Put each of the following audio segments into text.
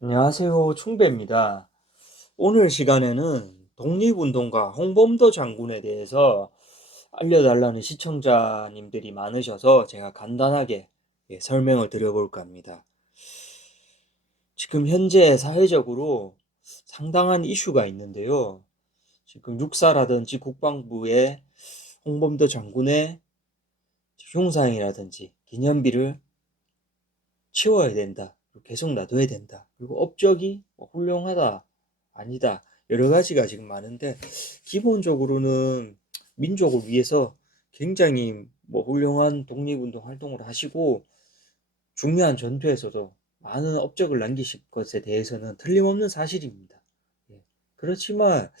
안녕하세요. 충배입니다. 오늘 시간에는 독립운동가 홍범도 장군에 대해서 알려달라는 시청자님들이 많으셔서 제가 간단하게 설명을 드려볼까 합니다. 지금 현재 사회적으로 상당한 이슈가 있는데요. 지금 육사라든지 국방부에 홍범도 장군의 흉상이라든지 기념비를 치워야 된다. 계속 놔둬야 된다. 그리고 업적이 훌륭하다, 아니다. 여러 가지가 지금 많은데 기본적으로는 민족을 위해서 굉장히 훌륭한 독립운동 활동을 하시고 중요한 전투에서도 많은 업적을 남기실 것에 대해서는 틀림없는 사실입니다. 예. 그렇지만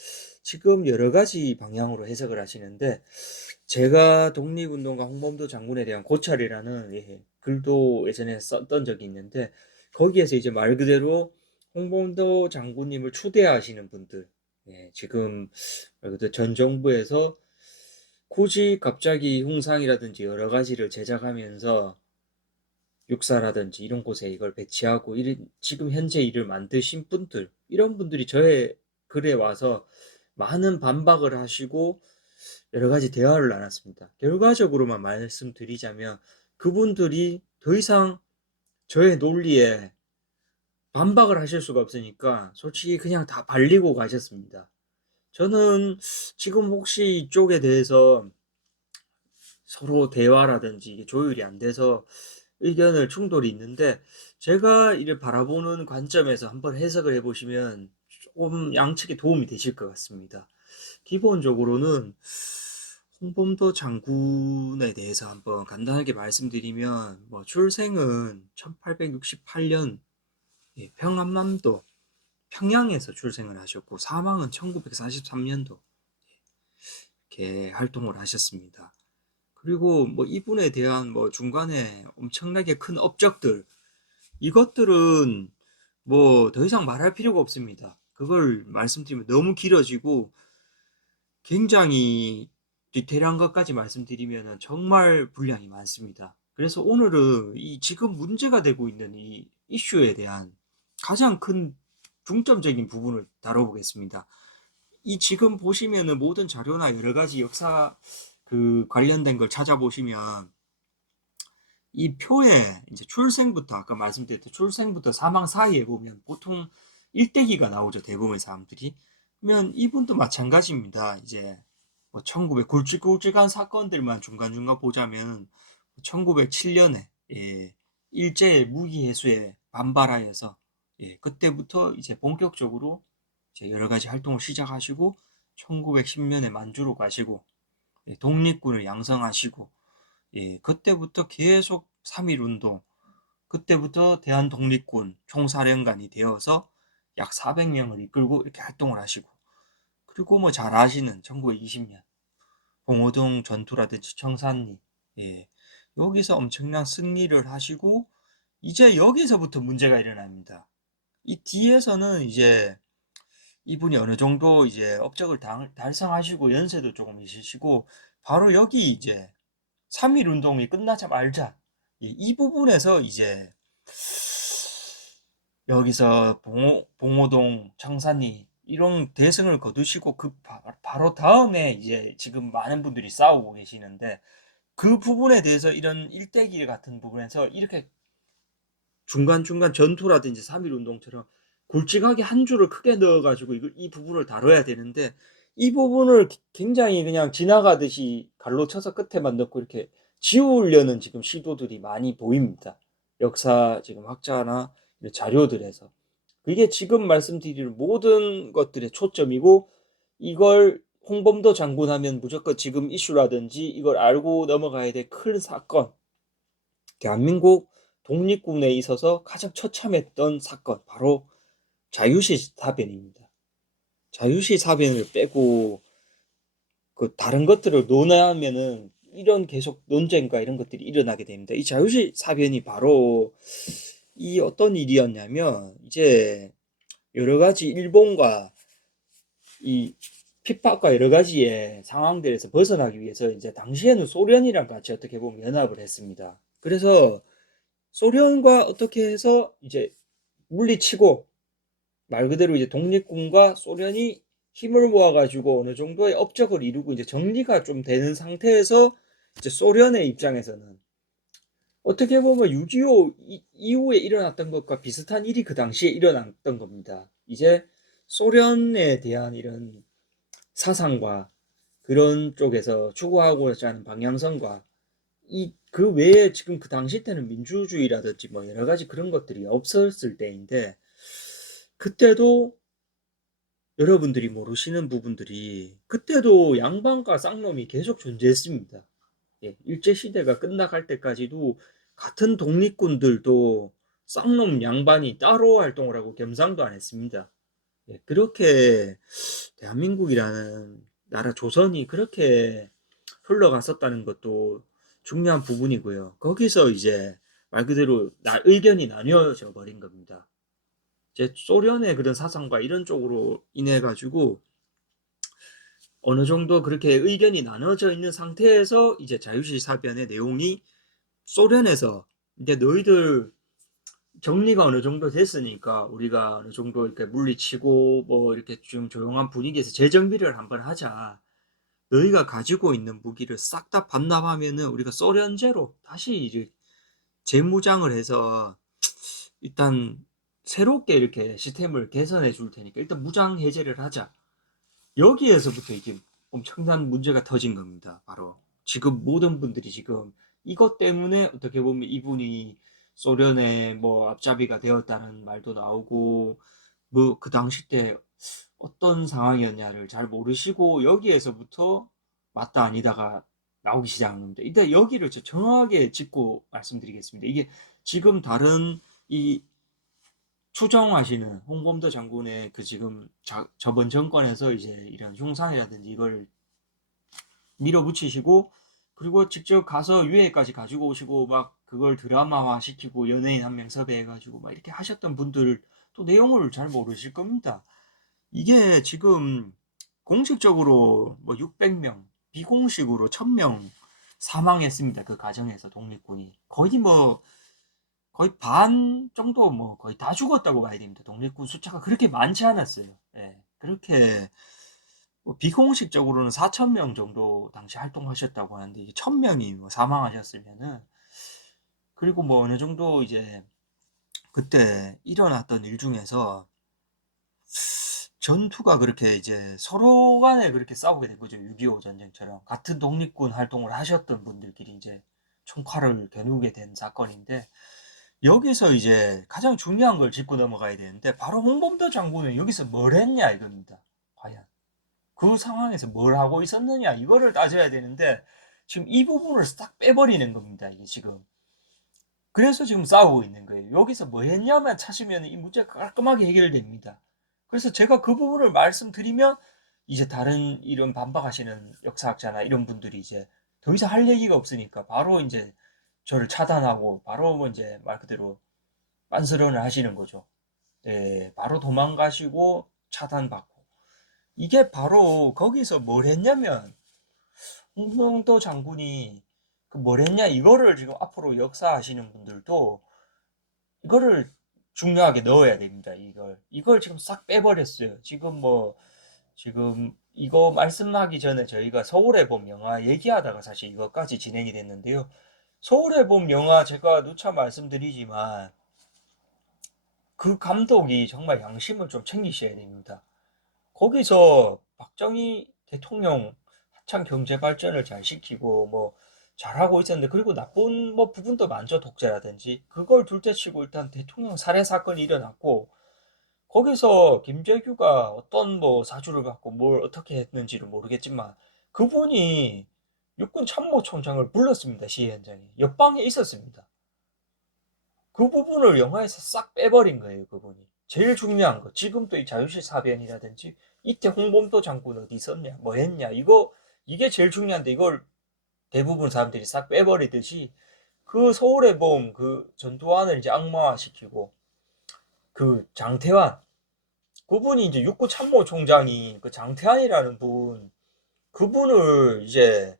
지금 여러 가지 방향으로 해석을 하시는데 제가 독립운동가 홍범도 장군에 대한 고찰이라는 글도 예전에 썼던 적이 있는데 거기에서 이제 말 그대로 홍범도 장군님을 추대하시는 분들, 지금 말 그대로 전 정부에서 굳이 갑자기 흉상이라든지 여러 가지를 제작하면서 육사라든지 이런 곳에 이걸 배치하고 지금 현재 일을 만드신 분들, 이런 분들이 저의 글에 와서 많은 반박을 하시고 여러 가지 대화를 나눴습니다. 결과적으로만 말씀드리자면 그분들이 더 이상 저의 논리에 반박을 하실 수가 없으니까 솔직히 그냥 다 발리고 가셨습니다. 저는 지금 혹시 이쪽에 대해서 서로 대화라든지 조율이 안 돼서 의견을 충돌이 있는데 제가 이를 바라보는 관점에서 한번 해석을 해보시면 조금 양측에 도움이 되실 것 같습니다. 기본적으로는 홍범도 장군에 대해서 한번 간단하게 말씀드리면 출생은 1868년 평안남도 평양에서 출생을 하셨고 사망은 1943년도 이렇게 활동을 하셨습니다. 그리고 이분에 대한 중간에 엄청나게 큰 업적들, 이것들은 더 이상 말할 필요가 없습니다. 그걸 말씀드리면 너무 길어지고 굉장히 디테일한 것까지 말씀드리면 정말 분량이 많습니다. 그래서 오늘은 이 지금 문제가 되고 있는 이 이슈에 대한 가장 큰 중점적인 부분을 다뤄보겠습니다. 이 지금 보시면은 모든 자료나 여러 가지 역사 관련된 걸 찾아보시면 이 표에 이제 출생부터 아까 말씀드렸던 출생부터 사망 사이에 보면 보통 일대기가 나오죠. 대부분의 사람들이. 그러면 이분도 마찬가지입니다. 이제 1900 굵직굵직한 사건들만 중간중간 보자면 1907년에 일제 무기 해수에 반발하여서 그때부터 이제 본격적으로 이제 여러 가지 활동을 시작하시고 1910년에 만주로 가시고 독립군을 양성하시고 그때부터 계속 3.1 운동, 그때부터 대한독립군 총사령관이 되어서 약 400명을 이끌고 이렇게 활동을 하시고, 그리고 잘 아시는 1920년 봉오동 전투라든지 청산리, 여기서 엄청난 승리를 하시고 이제 여기서부터 문제가 일어납니다. 이 뒤에서는 이제 이분이 어느 정도 이제 업적을 달성하시고 연세도 조금 있으시고 바로 여기 이제 3.1 운동이 끝나자마자 이 부분에서 이제 여기서 봉오동, 청산리 이런 대승을 거두시고 그 바로 다음에 이제 지금 많은 분들이 싸우고 계시는데 그 부분에 대해서 이런 일대기 같은 부분에서 이렇게 중간중간 전투라든지 3.1 운동처럼 굵직하게 한 줄을 크게 넣어가지고 이 부분을 다뤄야 되는데 이 부분을 굉장히 그냥 지나가듯이 갈로 쳐서 끝에만 넣고 이렇게 지우려는 지금 시도들이 많이 보입니다. 역사 지금 학자나 자료들에서. 그게 지금 말씀드릴 모든 것들의 초점이고 이걸 홍범도 장군 하면 무조건 지금 이슈라든지 이걸 알고 넘어가야 될 큰 사건, 대한민국 독립군에 있어서 가장 처참했던 사건, 바로 자유시 사변입니다. 자유시 사변을 빼고 다른 것들을 논하면은 이런 계속 논쟁과 이런 것들이 일어나게 됩니다. 이 자유시 사변이 바로 이 어떤 일이었냐면 이제 여러 가지 일본과 이 핍박과 여러 가지의 상황들에서 벗어나기 위해서 이제 당시에는 소련이랑 같이 어떻게 보면 연합을 했습니다. 그래서 소련과 어떻게 해서 이제 물리치고 말 그대로 이제 독립군과 소련이 힘을 모아가지고 어느 정도의 업적을 이루고 이제 정리가 좀 되는 상태에서 이제 소련의 입장에서는 어떻게 보면 6.25 이후에 일어났던 것과 비슷한 일이 그 당시에 일어났던 겁니다. 이제 소련에 대한 이런 사상과 그런 쪽에서 추구하고자 하는 방향성과 그 외에 지금 그 당시 때는 민주주의라든지 뭐 여러 가지 그런 것들이 없었을 때인데 그때도 여러분들이 모르시는 부분들이 그때도 양반과 쌍놈이 계속 존재했습니다. 예, 일제시대가 끝나갈 때까지도 같은 독립군들도 쌍놈 양반이 따로 활동을 하고 겸상도 안 했습니다. 예, 그렇게 대한민국이라는 나라 조선이 그렇게 흘러갔었다는 것도 중요한 부분이고요. 거기서 이제 말 그대로 의견이 나뉘어져 버린 겁니다. 이제 소련의 그런 사상과 이런 쪽으로 인해 가지고 어느 정도 그렇게 의견이 나눠져 있는 상태에서 이제 자유시위 사변의 내용이 소련에서 이제 너희들 정리가 어느 정도 됐으니까 우리가 어느 정도 이렇게 물리치고 뭐 이렇게 좀 조용한 분위기에서 재정비를 한번 하자. 너희가 가지고 있는 무기를 싹 다 반납하면은 우리가 소련제로 다시 이제 재무장을 해서 일단 새롭게 이렇게 시스템을 개선해 줄 테니까 일단 무장 해제를 하자. 여기에서부터 이게 엄청난 문제가 터진 겁니다. 바로 지금 모든 분들이 지금 이것 때문에 어떻게 보면 이분이 소련의 뭐 앞잡이가 되었다는 말도 나오고 뭐 그 당시 때 어떤 상황이었냐를 잘 모르시고 여기에서부터 맞다 아니다가 나오기 시작한 겁니다. 일단 여기를 정확하게 짚고 말씀드리겠습니다. 이게 지금 다른 이 추정하시는 홍범도 장군의 그 지금 저번 정권에서 이제 이런 흉상이라든지 이걸 밀어붙이시고 그리고 직접 가서 유해까지 가지고 오시고 막 그걸 드라마화 시키고 연예인 한 명 섭외해가지고 막 이렇게 하셨던 분들 또 내용을 잘 모르실 겁니다. 이게 지금 공식적으로 뭐 600명, 비공식으로 1000명 사망했습니다. 그 과정에서 독립군이 거의 반 정도 뭐 거의 다 죽었다고 봐야 됩니다. 독립군 숫자가 그렇게 많지 않았어요. 예, 그렇게 뭐 비공식적으로는 4,000명 정도 당시 활동하셨다고 하는데 이게 1,000명이 뭐 사망하셨으면은 그리고 뭐 어느 정도 이제 그때 일어났던 일 중에서 전투가 그렇게 이제 서로 간에 그렇게 싸우게 된 거죠. 6.25 전쟁처럼 같은 독립군 활동을 하셨던 분들끼리 이제 총칼을 겨누게 된 사건인데 여기서 이제 가장 중요한 걸 짚고 넘어가야 되는데 바로 홍범도 장군은 여기서 뭘 했냐 이겁니다. 과연 그 상황에서 뭘 하고 있었느냐 이거를 따져야 되는데 지금 이 부분을 싹 빼버리는 겁니다. 이게 지금 그래서 지금 싸우고 있는 거예요. 여기서 뭐 했냐만 찾으면 이 문제가 깔끔하게 해결됩니다. 그래서 제가 그 부분을 말씀드리면 이제 다른 이런 반박하시는 역사학자나 이런 분들이 이제 더 이상 할 얘기가 없으니까 바로 이제 저를 차단하고 바로 뭐 이제 말 그대로 빤스런을 하시는 거죠. 네, 바로 도망가시고 차단받고. 이게 바로 거기서 뭘 했냐면 홍명도 장군이 그 뭘 했냐 이거를 지금 앞으로 역사하시는 분들도 이거를 중요하게 넣어야 됩니다. 이걸 지금 싹 빼버렸어요. 지금 이거 말씀하기 전에 저희가 서울의 봄 영화 얘기하다가 사실 이것까지 진행이 됐는데요. 서울의 봄 영화 제가 누차 말씀드리지만 그 감독이 정말 양심을 좀 챙기셔야 됩니다. 거기서 박정희 대통령 한창 경제 발전을 잘 시키고 뭐 잘하고 있었는데 그리고 나쁜 뭐 부분도 많죠. 독재라든지 그걸 둘째치고 일단 대통령 살해 사건이 일어났고 거기서 김재규가 어떤 뭐 사주를 받고 뭘 어떻게 했는지를 모르겠지만 그분이 육군 참모총장을 불렀습니다. 시해 현장에 옆방에 있었습니다. 그 부분을 영화에서 싹 빼버린 거예요, 그분이. 제일 중요한 거. 지금도 이 자유시 사변이라든지, 이때 홍범도 장군 어디 있었냐, 뭐 했냐, 이게 제일 중요한데, 이걸 대부분 사람들이 싹 빼버리듯이, 그 서울의 봄, 그 전두환을 이제 악마화시키고, 그 장태환, 그분이 이제 육군 참모총장이 그 장태환이라는 그분을 이제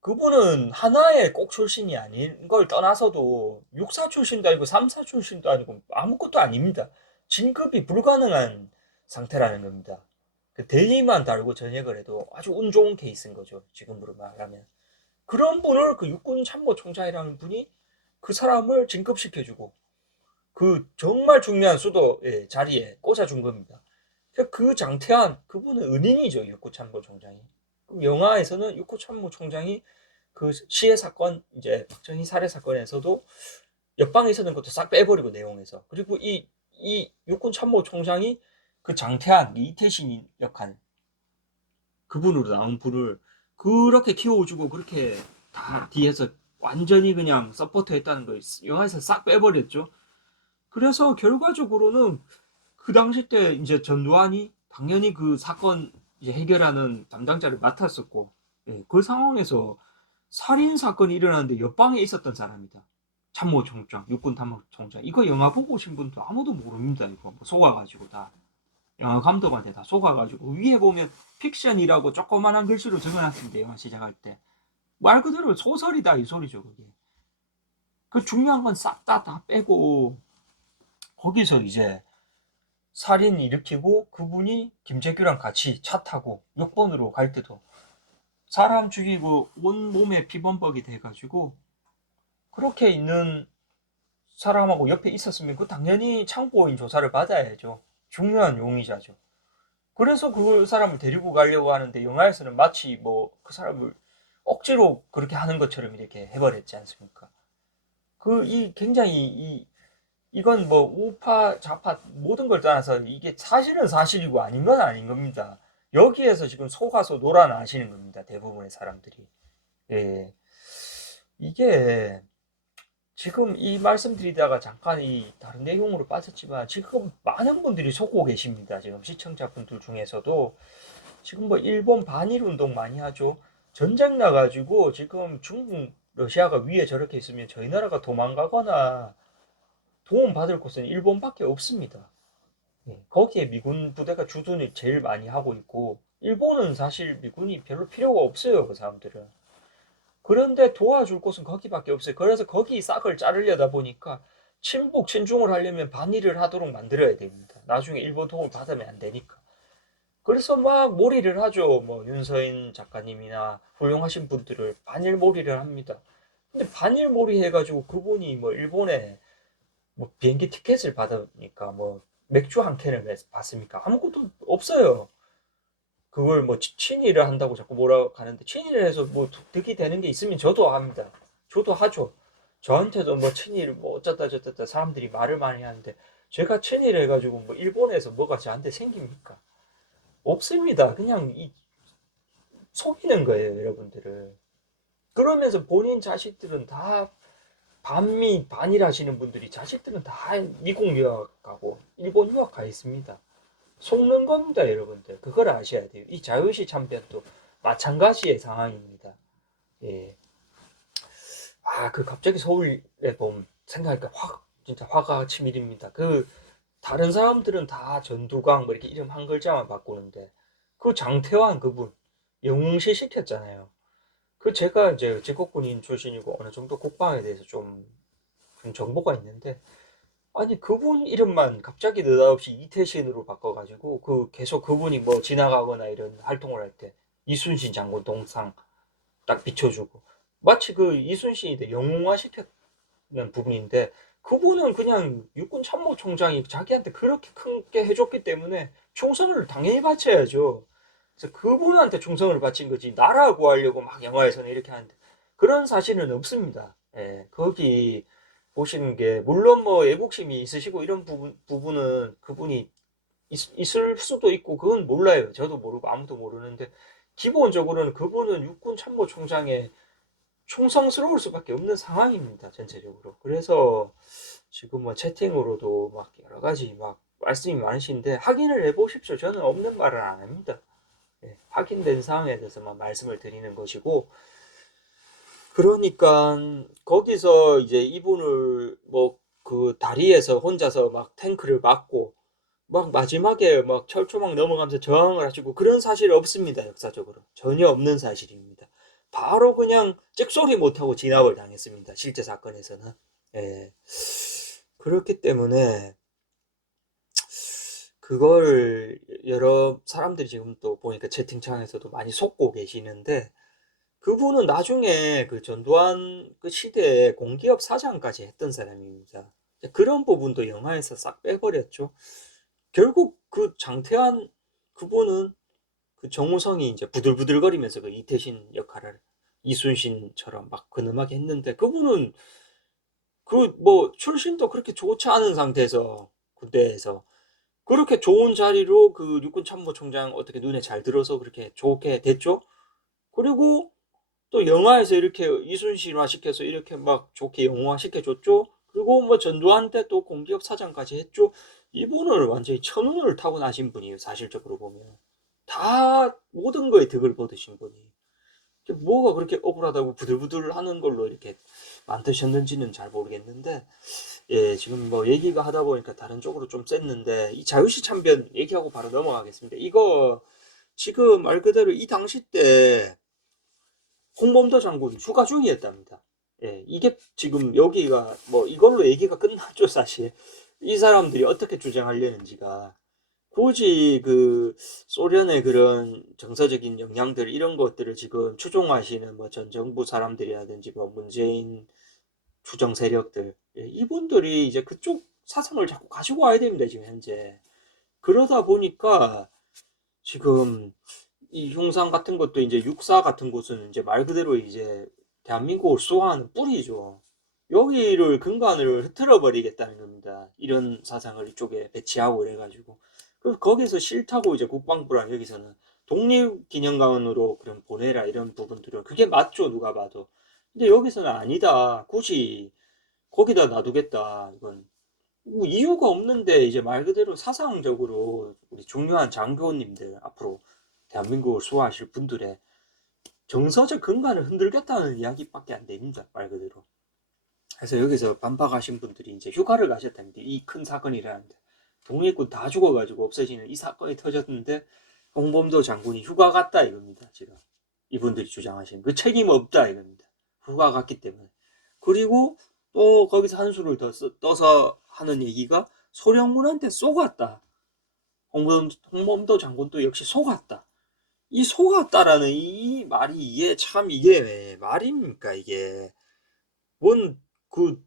그분은 하나의 꼭 출신이 아닌 걸 떠나서도 육사 출신도 아니고 삼사 출신도 아니고 아무것도 아닙니다. 진급이 불가능한 상태라는 겁니다. 그 대의만 달고 전역을 해도 아주 운 좋은 케이스인 거죠. 지금으로 말하면. 그런 분을 그 육군 참모총장이라는 분이 그 사람을 진급시켜주고 그 정말 중요한 수도 자리에 꽂아준 겁니다. 그 장태환 그분은 은인이죠. 육군 참모총장이. 그럼 영화에서는 육군 참모총장이 그 시해 사건 이제 박정희 살해 사건에서도 옆방에 있었던 것도 싹 빼버리고 내용에서 그리고 이 육군 참모총장이 그 장태환 이태신 역할 그분으로 나온 분을 그렇게 키워주고 그렇게 다 뒤에서 완전히 그냥 서포트 했다는 걸 영화에서 싹 빼버렸죠. 그래서 결과적으로는 그 당시 때 이제 전두환이 당연히 그 사건 이제 해결하는 담당자를 맡았었고, 예, 그 상황에서 살인 사건이 일어났는데 옆방에 있었던 사람이다. 참모총장, 육군 참모총장. 이거 영화 보고 오신 분도 아무도 모릅니다. 이거 뭐 속아가지고 다 영화 감독한테 다 속아가지고 위에 보면 픽션이라고 조그만한 글씨로 적어놨습니다. 영화 시작할 때. 말 그대로 소설이다 이 소리죠 그게. 그 중요한 건 싹 다 빼고 거기서 이제 살인 일으키고 그분이 김재규랑 같이 차 타고 6번으로 갈 때도 사람 죽이고 온몸에 피범벅이 돼가지고 그렇게 있는 사람하고 옆에 있었으면 그 당연히 참고인 조사를 받아야죠. 중요한 용의자죠. 그래서 그 사람을 데리고 가려고 하는데 영화에서는 마치 뭐 그 사람을 억지로 그렇게 하는 것처럼 이렇게 해버렸지 않습니까? 그 이 굉장히 이건 뭐 우파 좌파 모든 걸 떠나서 이게 사실은 사실이고 아닌 건 아닌 겁니다. 여기에서 지금 속아서 놀아나시는 겁니다. 대부분의 사람들이. 예. 이게 지금 이 말씀드리다가 잠깐 이 다른 내용으로 빠졌지만 지금 많은 분들이 속고 계십니다. 지금 시청자분들 중에서도 지금 뭐 일본 반일 운동 많이 하죠. 전쟁 나가지고 지금 중국 러시아가 위에 저렇게 있으면 저희 나라가 도망가거나 도움 받을 곳은 일본밖에 없습니다. 예, 거기에 미군 부대가 주둔을 제일 많이 하고 있고 일본은 사실 미군이 별로 필요가 없어요. 그 사람들은. 그런데 도와줄 곳은 거기밖에 없어요. 그래서 거기 싹을 자르려다 보니까 친북 친중을 하려면 반일을 하도록 만들어야 됩니다. 나중에 일본 도움을 받으면 안 되니까. 그래서 막 몰이를 하죠. 뭐 윤서인 작가님이나 훌륭하신 분들을 반일 몰이를 합니다. 근데 반일 몰이 해가지고 그분이 뭐 일본에 뭐 비행기 티켓을 받으니까 뭐 맥주 한 캔을 받습니까? 아무것도 없어요. 그걸 뭐 친일을 한다고 자꾸 뭐라 하는데 친일을 해서 뭐 득이 되는 게 있으면 저도 합니다. 저도 하죠. 저한테도 뭐 친일 뭐 어쩌다 저쩌다 사람들이 말을 많이 하는데 제가 친일 해가지고 뭐 일본에서 뭐가 저한테 생깁니까? 없습니다. 그냥 속이는 거예요, 여러분들을. 그러면서 본인 자식들은 다 반미 반일 하시는 분들이 자식들은 다 미국 유학 가고 일본 유학 가 있습니다. 속는 겁니다, 여러분들. 그걸 아셔야 돼요. 이 자유시 참변도 마찬가지의 상황입니다. 예. 아, 그 갑자기 서울의 봄 생각하니까 진짜 화가 치밀입니다. 그 다른 사람들은 다 전두광 뭐 이렇게 이름 한 글자만 바꾸는데 그 장태환 그분 영웅시 시켰잖아요. 그 제가 이제 직업군인 출신이고 어느 정도 국방에 대해서 좀 정보가 있는데 아니 그분 이름만 갑자기 느닷없이 이태신으로 바꿔가지고 그 계속 그분이 뭐 지나가거나 이런 활동을 할 때 이순신 장군 동상 딱 비춰주고 마치 그 이순신이 영웅화 시켰는 부분인데 그분은 그냥 육군 참모총장이 자기한테 그렇게 큰 게 해줬기 때문에 충성을 당연히 바쳐야죠. 그래서 그분한테 충성을 바친 거지 나라 구하려고 막 영화에서는 이렇게 하는데 그런 사실은 없습니다. 예, 거기 보시는 게 물론 뭐 애국심이 있으시고 이런 부분은 그분이 있을 수도 있고 그건 몰라요. 저도 모르고 아무도 모르는데 기본적으로는 그분은 육군 참모총장의 충성스러울 수밖에 없는 상황입니다. 전체적으로. 그래서 지금 뭐 채팅으로도 막 여러 가지 막 말씀이 많으신데 확인을 해보십시오. 저는 없는 말은 안 합니다. 예, 확인된 사항에 대해서만 말씀을 드리는 것이고 그러니까 거기서 이제 이분을 뭐 그 다리에서 혼자서 막 탱크를 막고 막 마지막에 막 철조망 넘어가면서 저항을 하시고 그런 사실 없습니다. 역사적으로 전혀 없는 사실입니다. 바로 그냥 찍소리 못하고 진압을 당했습니다. 실제 사건에서는. 예. 그렇기 때문에 그걸 여러 사람들이 지금 또 보니까 채팅창에서도 많이 속고 계시는데, 그분은 나중에 그 전두환 그 시대에 공기업 사장까지 했던 사람입니다. 그런 부분도 영화에서 싹 빼버렸죠. 결국 그 장태환 그분은 그 정우성이 이제 부들부들거리면서 그 이태신 역할을 이순신처럼 막 근엄하게 했는데, 그분은 그 뭐 출신도 그렇게 좋지 않은 상태에서 군대에서 그렇게 좋은 자리로 그 육군 참모총장 어떻게 눈에 잘 들어서 그렇게 좋게 됐죠. 그리고 또 영화에서 이렇게 이순신화 시켜서 이렇게 막 좋게 영웅화 시켜줬죠. 그리고 뭐 전두환 때 또 공기업 사장까지 했죠. 이분을 완전히 천운을 타고나신 분이에요. 사실적으로 보면 다 모든 거에 득을 보드신 분이. 뭐가 그렇게 억울하다고 부들부들 하는 걸로 이렇게 만드셨는지는 잘 모르겠는데, 예, 지금 뭐 얘기가 하다 보니까 다른 쪽으로 좀 쐈는데, 이 자유시 참변 얘기하고 바로 넘어가겠습니다. 이거 지금 말 그대로 이 당시 때 홍범도 장군 휴가 중이었답니다. 예, 이게 지금 여기가 뭐 이걸로 얘기가 끝났죠, 사실. 이 사람들이 어떻게 주장하려는지가. 굳이 그 소련의 그런 정서적인 영향들 이런 것들을 지금 추종하시는 뭐 전 정부 사람들이라든지 뭐 문재인 추정 세력들, 예, 이분들이 이제 그쪽 사상을 자꾸 가지고 와야 됩니다, 지금 현재. 그러다 보니까 지금 이 흉상 같은 것도 이제 육사 같은 곳은 이제 말 그대로 이제 대한민국을 수호하는 뿌리죠. 여기를 근간을 흐트러 버리겠다는 겁니다. 이런 사상을 이쪽에 배치하고 이래가지고. 그래서 거기서 싫다고 이제 국방부랑 여기서는 독립기념관으로 그럼 보내라 이런 부분들은 그게 맞죠, 누가 봐도. 근데 여기서는 아니다. 굳이 거기다 놔두겠다. 이건 뭐 이유가 없는데 이제 말 그대로 사상적으로 우리 중요한 장교님들 앞으로 대한민국을 수호하실 분들의 정서적 근간을 흔들겠다는 이야기밖에 안 됩니다. 말 그대로. 그래서 여기서 반박하신 분들이 이제 휴가를 가셨답니다. 이 큰 사건이 일어났는데 독립군 다 죽어가지고 없어지는 이 사건이 터졌는데 홍범도 장군이 휴가 갔다 이겁니다. 지금 이분들이 주장하시는 그 책임 없다 이겁니다. 휴가 갔기 때문에. 그리고 또 거기서 한수를 더 떠서 하는 얘기가 소령군한테 쏘갔다. 홍범도 장군도 역시 속았다. 이 속았다라는 이 말이 이게 참 이게 왜 말입니까 이게. 뭔 그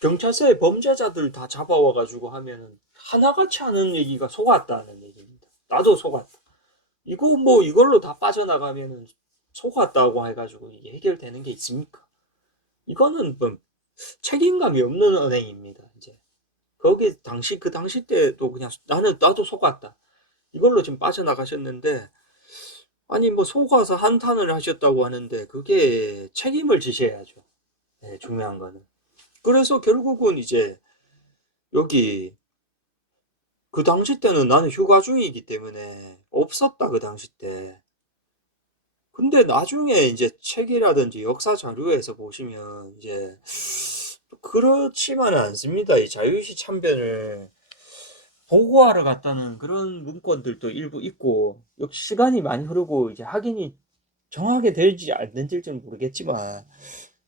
경찰서에 범죄자들 다 잡아와가지고 하면은 하나같이 하는 얘기가 속았다는 얘기입니다. 나도 속았다. 이거 뭐 이걸로 다 빠져나가면은 속았다고 해가지고 이게 해결되는 게 있습니까? 이거는 뭐 책임감이 없는 은행입니다. 이제 거기 당시 그 당시 때도 그냥 나도 속았다. 이걸로 지금 빠져나가셨는데, 아니 뭐 속아서 한탄을 하셨다고 하는데 그게 책임을 지셔야죠. 네, 중요한 거는. 그래서 결국은 이제 여기 그 당시 때는 나는 휴가 중이기 때문에 없었다 그 당시 때. 근데 나중에 이제 책이라든지 역사 자료에서 보시면 이제 그렇지만은 않습니다. 이 자유시 참변을 보고하러 갔다는 그런 문건들도 일부 있고, 역시 시간이 많이 흐르고 이제 확인이 정확하게 될지 안 될지는 모르겠지만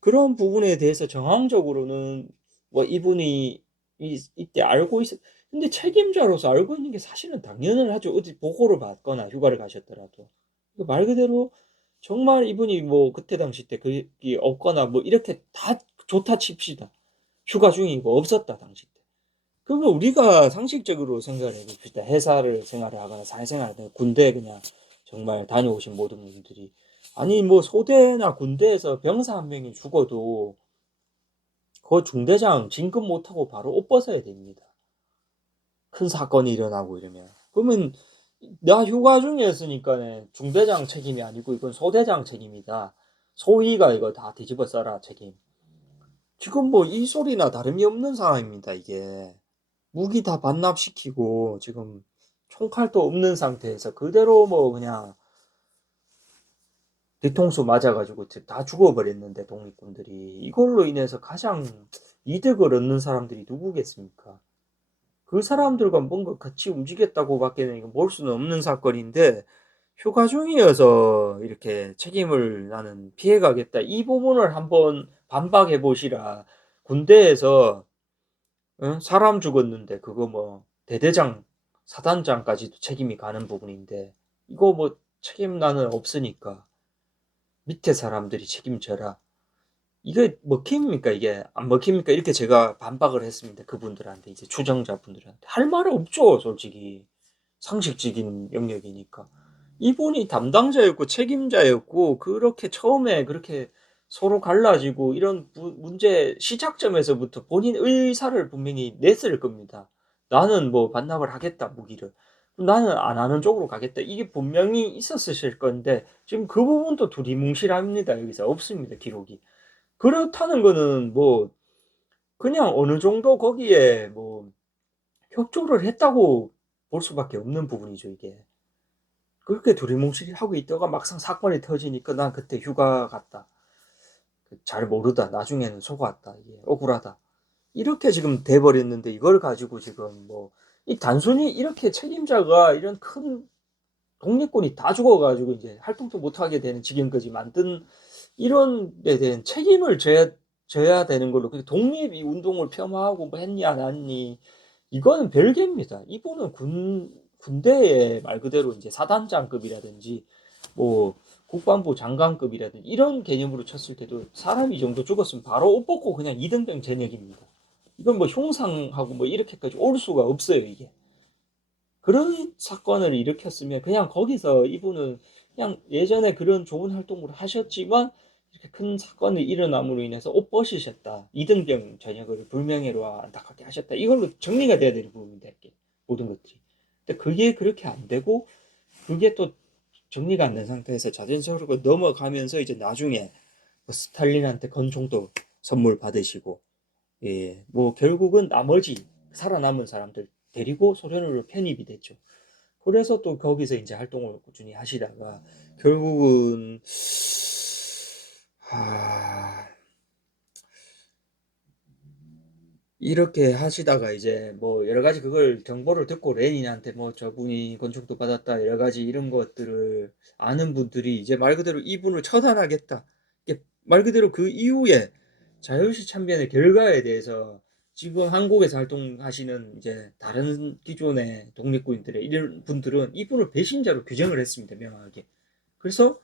그런 부분에 대해서 정황적으로는 뭐 이분이 이때 알고 있었. 근데 책임자로서 알고 있는 게 사실은 당연은 하죠. 어디 보고를 받거나 휴가를 가셨더라도. 말 그대로 정말 이분이 뭐 그때 당시 때 그게 없거나 뭐 이렇게 다 좋다 칩시다. 휴가 중이고 없었다 당시 때. 그러면 우리가 상식적으로 생각을 해봅시다. 회사를 생활을 하거나 사회생활을 하거나 군대에 그냥 정말 다녀오신 모든 분들이, 아니 뭐 소대나 군대에서 병사 한 명이 죽어도 그 중대장 진급 못하고 바로 옷 벗어야 됩니다. 큰 사건이 일어나고 이러면. 그러면 나 휴가 중이었으니까 중대장 책임이 아니고 이건 소대장 책임이다. 소위가 이거 다 뒤집어 써라 책임. 지금 뭐 이 소리나 다름이 없는 상황입니다. 이게 무기 다 반납시키고 지금 총칼도 없는 상태에서 그대로 뭐 그냥 뒤통수 맞아가지고 다 죽어버렸는데 독립군들이 이걸로 인해서 가장 이득을 얻는 사람들이 누구겠습니까? 그 사람들과 뭔가 같이 움직였다고밖에 볼 수는 없는 사건인데 휴가 중이어서 이렇게 책임을 나는 피해가겠다. 이 부분을 한번 반박해 보시라. 군대에서 사람 죽었는데 그거 뭐 대대장, 사단장까지도 책임이 가는 부분인데 이거 뭐 책임 나는 없으니까 밑에 사람들이 책임져라. 이게 먹힙니까? 이게 안 먹힙니까? 이렇게 제가 반박을 했습니다. 그분들한테 이제 추정자분들한테 할 말은 없죠, 솔직히. 상식적인 영역이니까. 이분이 담당자였고 책임자였고 그렇게 처음에 그렇게 서로 갈라지고 이런 문제 시작점에서부터 본인 의사를 분명히 냈을 겁니다. 나는 뭐 반납을 하겠다, 무기를. 나는 안 하는 쪽으로 가겠다. 이게 분명히 있었을 건데 지금 그 부분도 두리뭉실합니다. 여기서 없습니다, 기록이. 그렇다는 거는 뭐 그냥 어느 정도 거기에 뭐 협조를 했다고 볼 수밖에 없는 부분이죠, 이게. 그렇게 두리뭉실이 하고 있다가 막상 사건이 터지니까 난 그때 휴가 갔다. 잘 모르다. 나중에는 속았다. 이게 억울하다. 이렇게 지금 돼버렸는데 이걸 가지고 지금 뭐, 이 단순히 이렇게 책임자가 이런 큰 독립군이 다 죽어가지고 이제 활동도 못하게 되는 지경까지 만든 이런 데 대한 책임을 져야 되는 걸로 그 독립 이 운동을 폄하하고 뭐 했니 안 했니 이거는 별개입니다. 이분은 군대에 말 그대로 이제 사단장급이라든지 뭐 국방부 장관급이라든지 이런 개념으로 쳤을 때도 사람이 이 정도 죽었으면 바로 옷 벗고 그냥 이등병 전역입니다. 이건 뭐 흉상하고 뭐 이렇게까지 올 수가 없어요, 이게. 그런 사건을 일으켰으면 그냥 거기서 이분은 그냥 예전에 그런 좋은 활동을 하셨지만 이렇게 큰 사건이 일어남으로 인해서 옷 벗으셨다. 이등병 전역을 불명예로 안타깝게 하셨다. 이걸로 정리가 돼야 되는 부분인데 이게 모든 것들이. 근데 그게 그렇게 안 되고 그게 또 정리가 안 된 상태에서 자연스럽게 넘어가면서 이제 나중에 뭐 스탈린한테 권총도 선물 받으시고 예, 뭐 결국은 나머지 살아남은 사람들 데리고 소련으로 편입이 됐죠. 그래서 또 거기서 이제 활동을 꾸준히 하시다가 결국은 하... 이렇게 하시다가 이제 뭐 여러 가지 그걸 정보를 듣고 레닌한테 뭐 저분이 권총도 받았다 여러 가지 이런 것들을 아는 분들이 이제 말 그대로 이분을 처단하겠다. 이게 말 그대로 그 이후에 자유시 참변의 결과에 대해서 지금 한국에서 활동하시는 이제 다른 기존의 독립군들의 이런 분들은 이분을 배신자로 규정을 했습니다. 명확하게. 그래서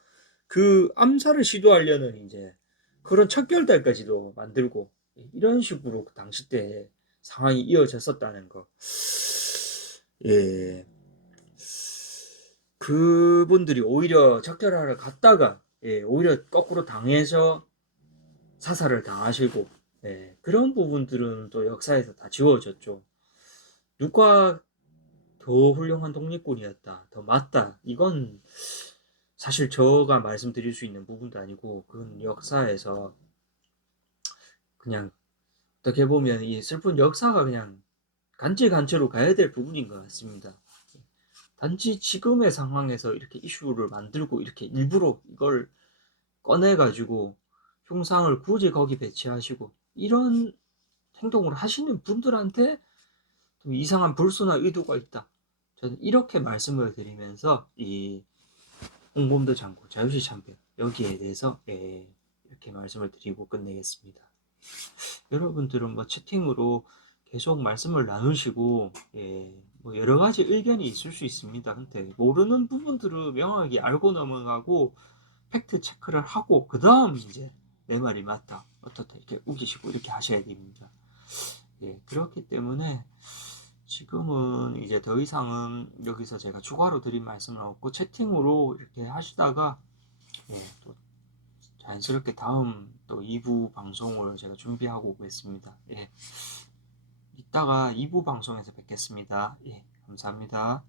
그 암살을 시도하려는 이제 그런 척결단까지도 만들고 이런 식으로 그 당시 때 상황이 이어졌었다는 거. 예. 그분들이 오히려 적절하러 갔다가 예, 오히려 거꾸로 당해서 사살을 당하시고 예, 그런 부분들은 또 역사에서 다 지워졌죠. 누가 더 훌륭한 독립군이었다, 더 맞다. 이건 사실 저가 말씀드릴 수 있는 부분도 아니고 그건 역사에서 그냥 어떻게 보면 이 슬픈 역사가 그냥 간질간질로 가야 될 부분인 것 같습니다. 단지 지금의 상황에서 이렇게 이슈를 만들고 이렇게 일부러 이걸 꺼내가지고 흉상을 굳이 거기 배치하시고 이런 행동을 하시는 분들한테 좀 이상한 불순한 의도가 있다. 저는 이렇게 말씀을 드리면서 이 홍범도 장군 자유시 참변 여기에 대해서 이렇게 말씀을 드리고 끝내겠습니다. 여러분들은 뭐 채팅으로 계속 말씀을 나누시고 뭐 여러 가지 의견이 있을 수 있습니다. 근데 모르는 부분들을 명확하게 알고 넘어가고 팩트 체크를 하고 그 다음 이제 내 말이 맞다 어떻다 이렇게 우기시고 이렇게 하셔야 됩니다. 그렇기 때문에 지금은 이제 더 이상은 여기서 제가 추가로 드린 말씀은 없고 채팅으로 이렇게 하시다가 또 자연스럽게 다음 또 2부 방송을 제가 준비하고 오겠습니다. 이따가 2부 방송에서 뵙겠습니다. 감사합니다.